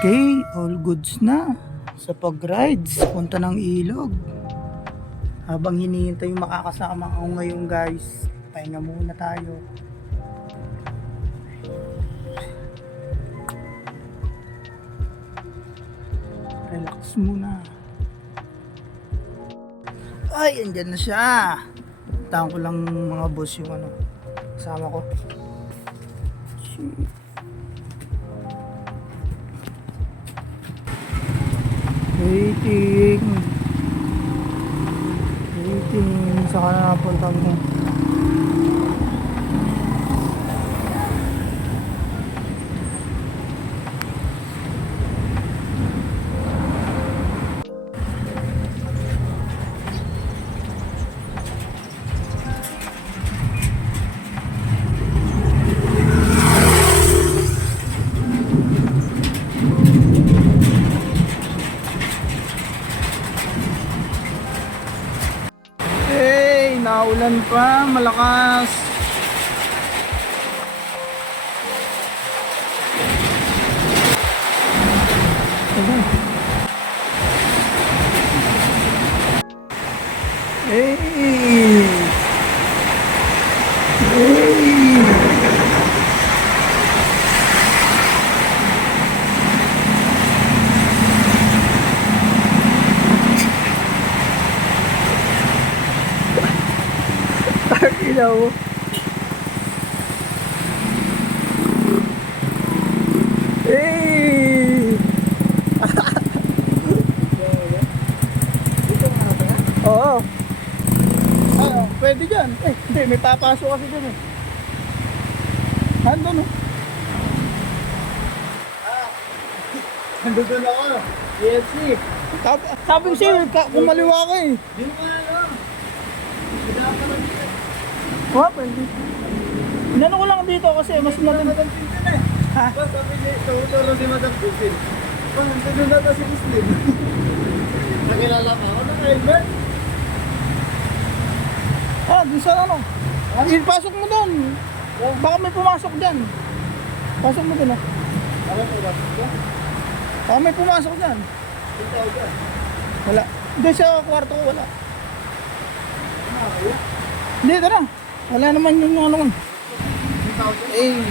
Okay, all goods na sa pag-rides, punta ng ilog. Habang hinihintay yung makakasama ko ngayon guys, pahinga muna tayo. Relax muna. Ay, andyan na siya. Puntahan ko lang mga boss yung kasama ko. Waiting saka na napunta mo. Naulan pa, malakas. Hey! Hey! Ilaw. Hey! Oo. Pwede dyan. Hindi, may papasok kasi dyan eh. Nandun Nandun ako. EFC. Sabi ko sa'yo, kumaliwa ka eh. Hindi mo pwede. Inano ko lang dito kasi mas natin. Ha? Sabi niya, ito si Madam Pupin. Nandun na ito si Muslim. Nakilala ka ako, naka-helmet. Di sa pasok mo doon. Baka may pumasok dyan. Pasok mo doon Baka may pumasok dyan. Wala. Hindi sa kwarto ko, wala. Hindi, tara. Wala naman yung Eh.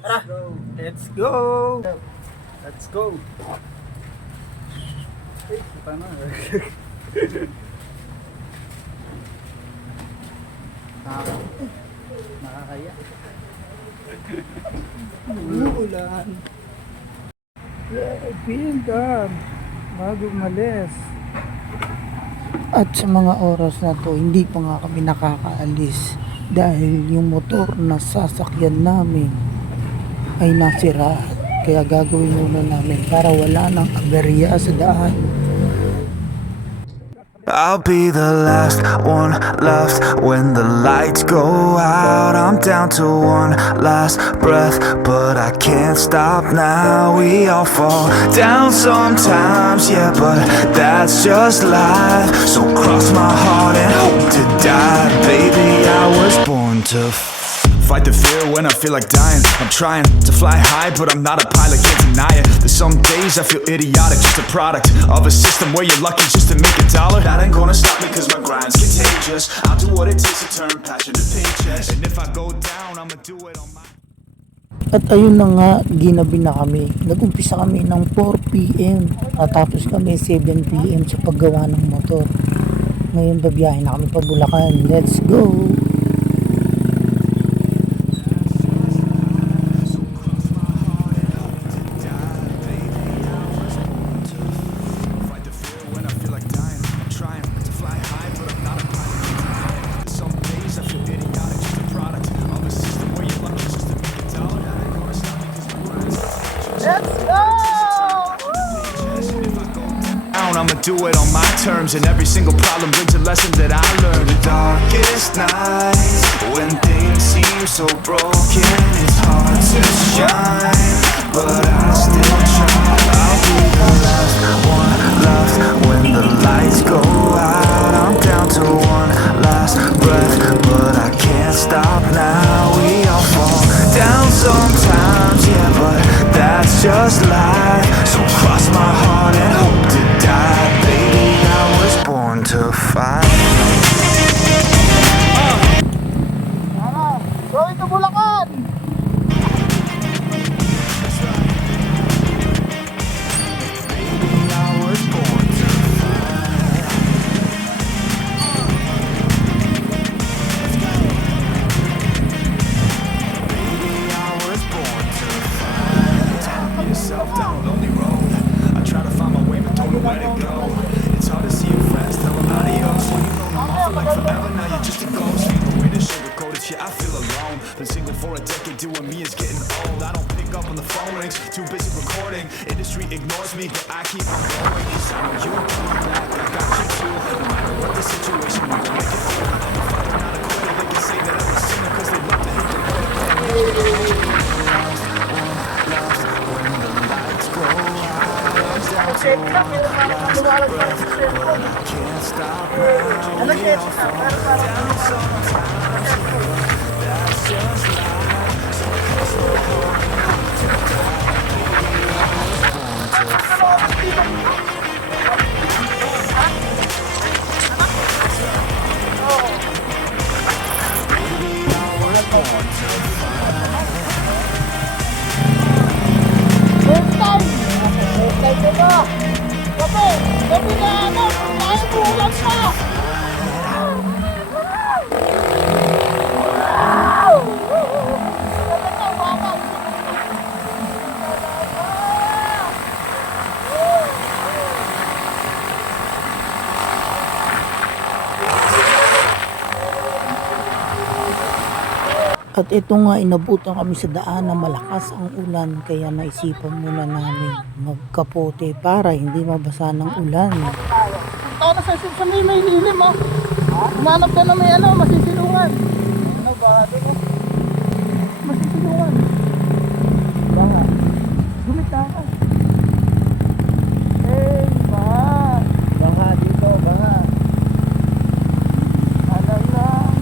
Tara. Let's go. Let's go. Paano? Nakakaya. Uulan. Feel down bago umalis. At sa mga oras na to, hindi pa nga kami nakakaalis dahil yung motor na sasakyan namin ay nasira. Kaya gagawin muna namin para wala nang aberya sa daan. I'll be the last one left when the lights go out. I'm down to one last breath, but I can't stop now. We all fall down sometimes, yeah, but that's just life. So cross my heart and hope to die. Baby, I was born to fight the fear when I feel like dying. I'm trying to fly high, but I'm not a pilot, can't deny it. There's some days I feel idiotic, just a product of a system where you're lucky just to make $1. That ain't gonna stop me cause my grind's contagious. I'll do what it takes to turn passion to paychecks. And if I go down, I'ma do it on my... At ayun na nga, ginabi na kami. Nag-umpisa kami ng 4 PM at tapos kami 7 PM sa paggawa ng motor. Ngayon babiyahin na kami pa Bulacan. Let's go! I'ma do it on my terms, and every single problem brings a lesson that I learned. The darkest nights, when things seem so broken, it's hard to shine, but I still try. I'll be the last one left when the lights go out. I keep on going. Yes, I know you come back. I got you too. No matter what the situation, we gon' make it through. I ain't fighting, not a quitter. They can say that I'm a sinner 'cause they love to hate the winner. Lost when the lights go out. I'm down to one last breath, but I can't stop now. We all fall down sometimes. That's just life. So close to home. At ito nga, inabutan kami sa daan na malakas ang ulan, kaya naisipan muna namin magkapote para hindi mabasa ng ulan. Tao na sa may lilim, oh. Umanap ka na may masisilungan. Ano ba? Masisilungan. Banga. Gumita ka. Eh, banga dito, banga. Alam lang.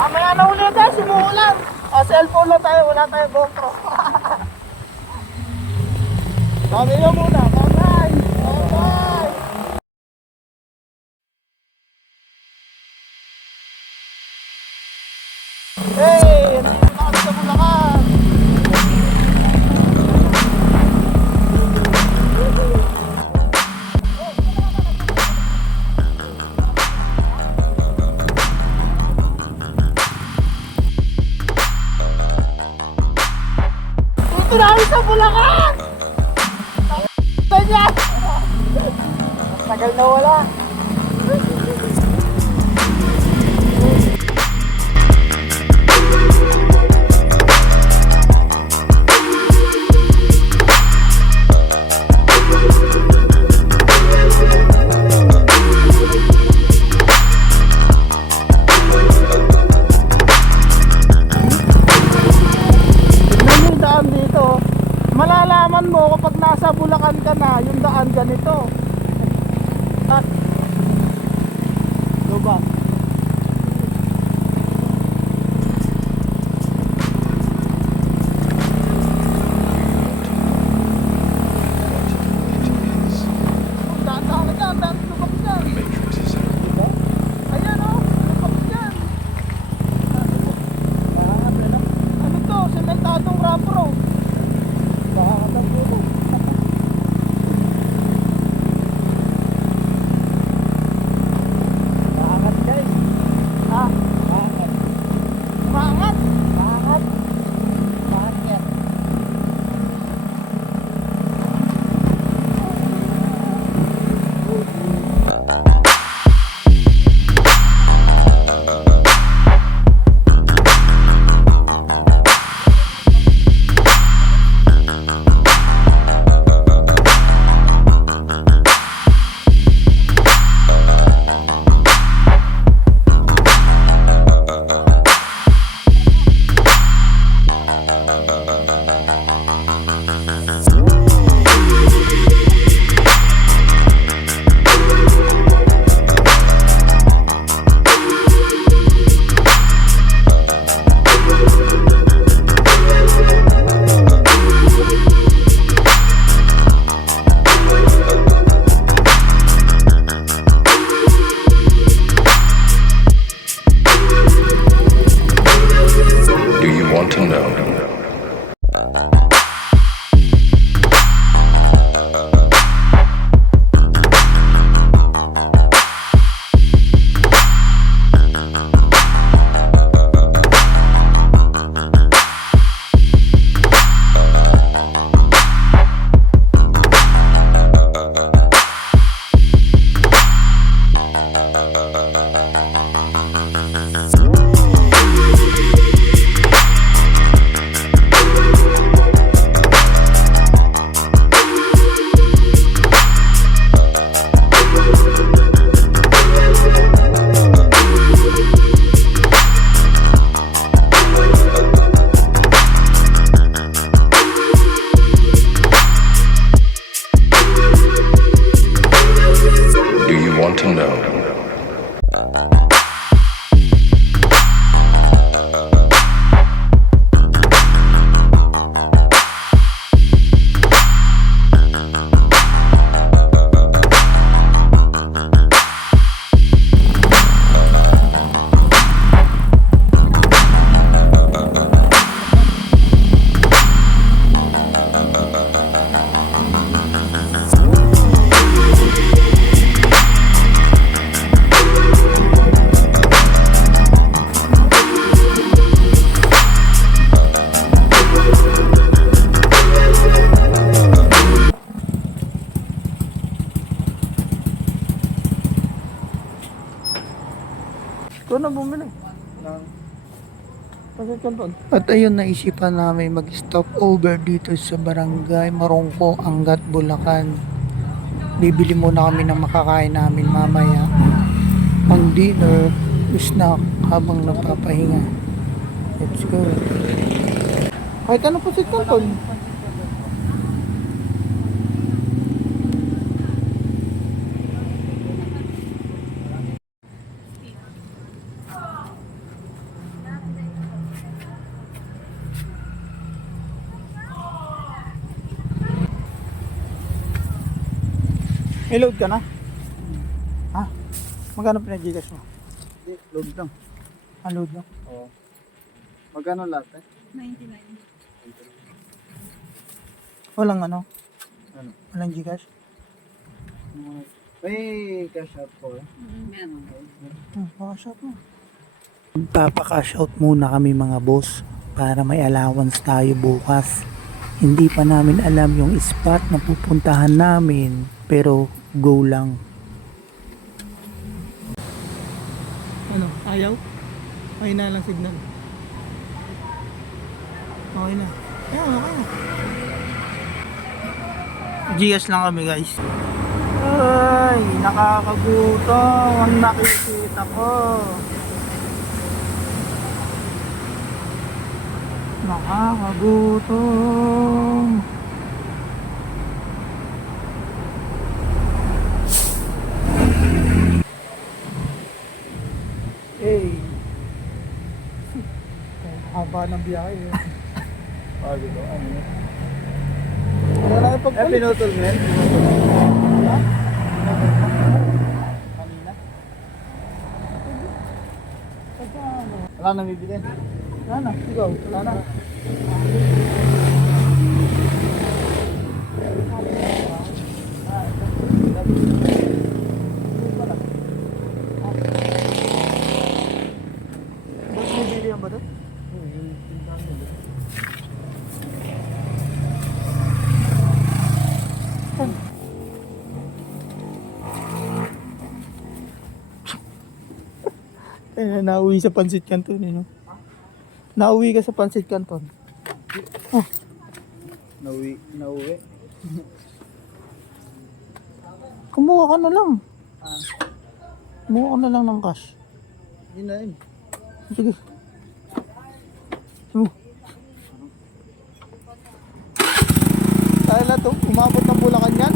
Mamaya na ulit guys, simulan. Cellphone lang tayo, wala tayong GoPro. Sabi nyo muna, bye-bye! Bye-bye! Hey! Nandito na kami sa Bulacan! Dito na kami sa Bulacan! Ganyan! Tagal na wala. Malalaman mo kapag nasa Bulacan ka na, yung daan ganito. At diba? Daan-daan ka dyan, daan lubak dyan. Ayan o, lubak dyan. Ano to, sementadong rubber o. Do you want to know? Ito na bumili. Pasit Canton. At ayun, naisipan namin mag-stop over dito sa barangay Marongko, Angat, Bulacan. Bibili muna kami ng makakain namin mamaya. Pang dinner, snack habang nagpapahinga. Let's go. Kahit ano Pasit Canton. May load ka na? Ha? Magkano pinag-gigas mo? Hindi, load lang. Ah, load lang. Oo. Magkano lahat eh? Walang ano? Ano? Walang gigas? May cash out po eh. Pakashot mo. Magpapakash out muna kami mga boss para may allowance tayo bukas. Hindi pa namin alam yung spot na pupuntahan namin pero go lang. Ano? Ayaw? Okay na lang signal. Okay na. Ayun, okay na. GS lang kami guys. Ay, nakakagutom ang nakikita ko. Nakakagutom. Hey. Haba ng biyahe eh. Bago to, ano yun? Wala na yung Eh, pagpalit. pinutol mo yan? Ha? Kanina? Pagka ano? Wala nang bibili. Wala na, sigaw. Wala na. Ba't bibili yan ba doon? Eh, nauwi sa Pansit Canton eh, no? Nauwi ka sa Pansit Canton. Nauwi. Kumuha ka na lang. Kumuha ka na lang ng cash. Yun na yun. Sige. Kaya na to, umabot ng Bulacan yan.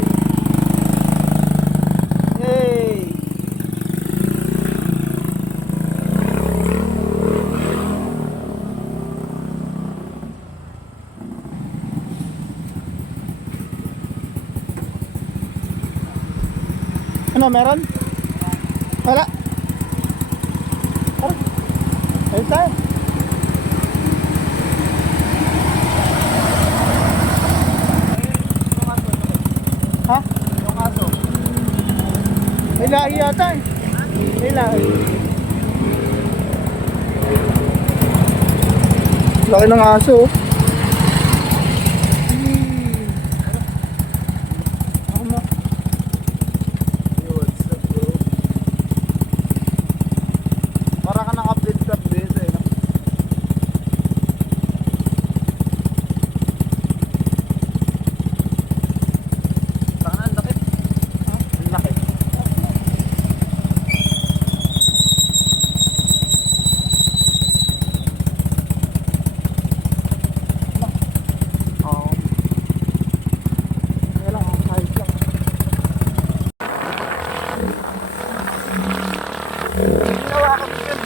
Yay! Ano, meron? Wala. Tara. Ayun tayo. lahi yata eh. May lahi. Laki ng aso. Oh. Ako mo. Para ka naka-update ka dito eh. No? Baka na, ang laki. Ang laki. Oo. Kaya lang, kahit lang. Ginawa ko yun.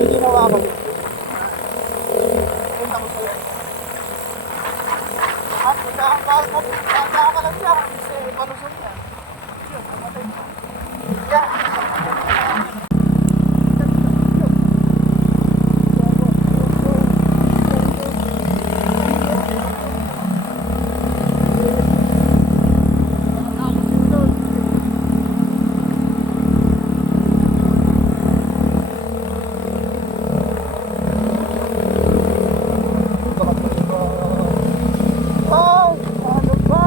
Ginawa ko yun. Punta ko sa'yo. At magkakakala ka lang niya kasi palusot niya. Yun, namatay mo. Yeah. Oh, ano ba?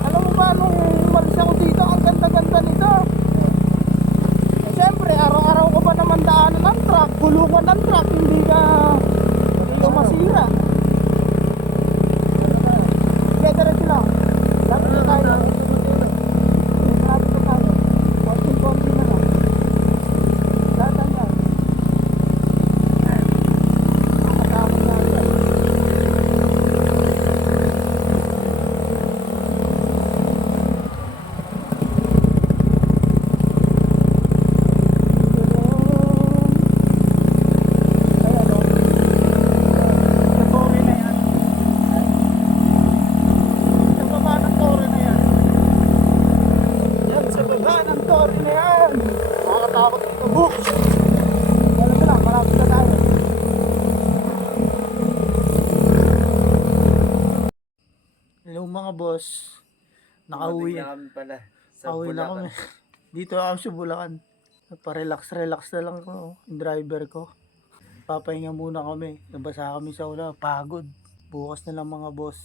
Alam mo ba nung umalis ako dito, ang ganda-ganda nito. Eh, siyempre, araw-araw ko pa naman daanan ng truck, gulungan ng truck, hindi ka masira. Hindi, diretso lang. Lapit na tayo. Lapit na tayo. Konting-konti na lang. Datan yan. Nakatapos na yan. Nakakatakot ito. Wala na lang, marami na tayo. Hello mga boss. Nakauwi. pala. Nakauwi na kami. Dito ako sa Bulacan. Pa-relax na lang ko. Yung driver ko. Papahinga muna kami. Nabasa kami sa ulan. Pagod. Bukas na lang mga boss.